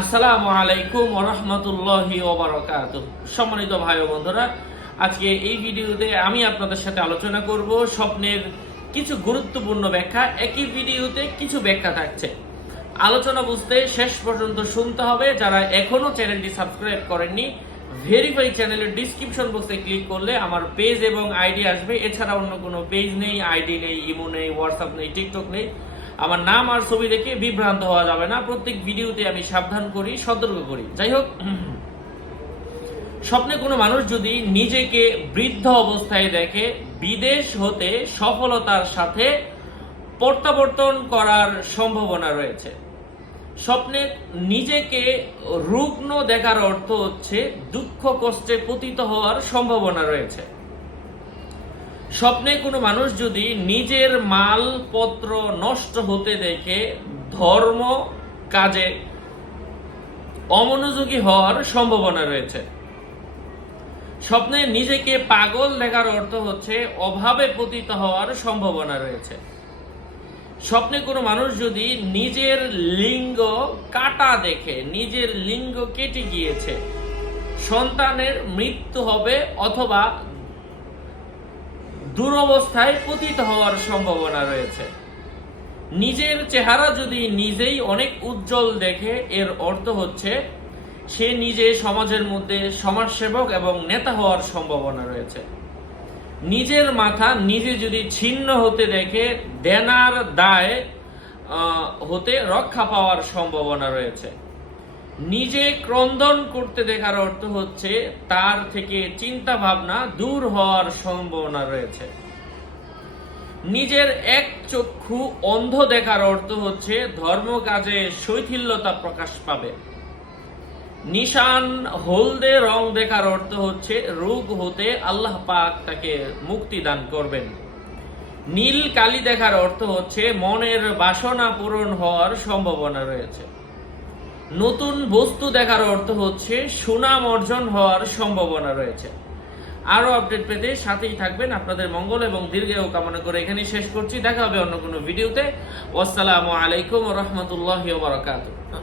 আসসালামু আলাইকুম রহমতুল্লাহি ওবরাকাত সম্মানিত ভাই ও বন্ধুরা, আজকে এই ভিডিওতে আমি আপনাদের সাথে আলোচনা করব স্বপ্নের কিছু গুরুত্বপূর্ণ ব্যাখ্যা। একই ভিডিওতে কিছু ব্যাখ্যা থাকছে। আলোচনা বুঝতে শেষ পর্যন্ত শুনতে হবে। যারা এখনও চ্যানেলটি সাবস্ক্রাইব করেননি, ভেরিফাই চ্যানেলের ডিসক্রিপশন বক্সে ক্লিক করলে আমার পেজ এবং আইডি আসবে। এছাড়া অন্য কোনো পেজ নেই, আইডি নেই, ইমো নেই, হোয়াটসঅ্যাপ নেই, টিকটক নেই। আমার নাম আর ছবি দেখে বিভ্রান্ত হওয়া যাবে না। প্রত্যেক ভিডিওতে আমি সাবধান করি, সতর্ক করি। যাই হোক, স্বপ্নে কোনো মানুষ যদি নিজেকে বৃদ্ধ অবস্থায় দেখে, বিদেশ হতে সফলতার সাথে প্রত্যাবর্তন করার সম্ভাবনা রয়েছে। স্বপ্নে নিজেকে রুগ্ন দেখার অর্থ হচ্ছে দুঃখ কষ্টে পতিত হওয়ার সম্ভাবনা রয়েছে। স্বপ্নে কোনো মানুষ যদি নিজের মালপত্র নষ্ট হতে দেখে ধর্ম কাজে অমনোযোগী হওয়ার সম্ভাবনা রয়েছে। স্বপ্নে নিজেকে পাগল দেখার অর্থ হচ্ছে অভাবে পতিত হওয়ার সম্ভাবনা রয়েছে। স্বপ্নে কোনো মানুষ যদি নিজের লিঙ্গ কাটা দেখে, নিজের লিঙ্গ কেটে গিয়েছে, সন্তানের মৃত্যু হবে অথবা দুরবস্থায় পতিত হওয়ার সম্ভাবনা রয়েছে। নিজের চেহারা যদি নিজেই অনেক উজ্জ্বল দেখে, এর অর্থ হচ্ছে সে নিজে সমাজের মধ্যে সমাজসেবক এবং নেতা হওয়ার সম্ভাবনা রয়েছে। নিজের মাথা নিজে যদি ছিন্ন হতে দেখে, দেনার দায় হতে রক্ষা পাওয়ার সম্ভাবনা রয়েছে। নিজে ক্রন্দন করতে দেখার অর্থ হচ্ছে তার থেকে চিন্তা ভাবনা দূর হওয়ার সম্ভাবনা রয়েছে। নিজের এক চক্ষু অন্ধ দেখার অর্থ হচ্ছে ধর্ম কাজে শৈথিল্যতা প্রকাশ পাবে। নিশান হলদে রং দেখার অর্থ হচ্ছে রোগ হতে আল্লাহ পাক তাকে মুক্তি দান করবেন। নীল কালি দেখার অর্থ হচ্ছে মনের বাসনা পূরণ হওয়ার সম্ভাবনা রয়েছে। নতুন বস্তু দেখার অর্থ হচ্ছে সুনাম অর্জন হওয়ার সম্ভাবনা রয়েছে। আরও আপডেট পেতে সাথেই থাকবেন আপনাদের মঙ্গল এবং দীর্ঘায়ু কামনা করে এখানেই শেষ করছি। দেখা হবে অন্য কোনো ভিডিওতে। আসসালামু আলাইকুম রহমতুল্লাহ বারকাতুহ।